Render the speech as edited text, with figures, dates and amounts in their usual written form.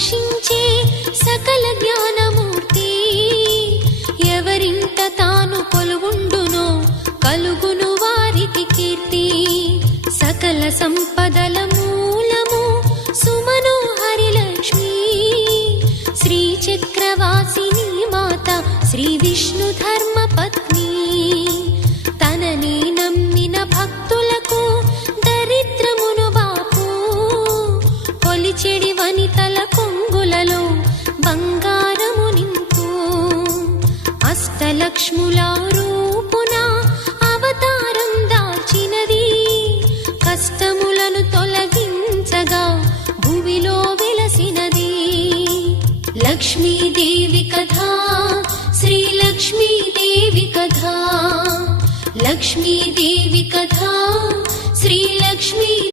రక్షించే సకల జ్ఞానమూర్తి. ఎవరింట తాను కొలువుండునో కలుగును వారికి కీర్తి. సకల సంపదల మూలము సుమనోహరి లక్ష్మి. శ్రీ చక్రవాసిని మాత శ్రీ విష్ణు ధర్మ పత్ని. తనని నమ్మిన భక్తులకు దరిద్రమును బాపు. కొలిచెడి వనితల కొంగులలో బంగారము నింపు. అష్టలక్ష్ముల రూపున అవతారం దాల్చినది. కష్టములను తొలగించగా భూమిలో వెలసినది. లక్ష్మీదేవి కథ శ్రీ లక్ష్మీదేవి కథ. లక్ష్మీదేవి కథ శ్రీ లక్ష్మీ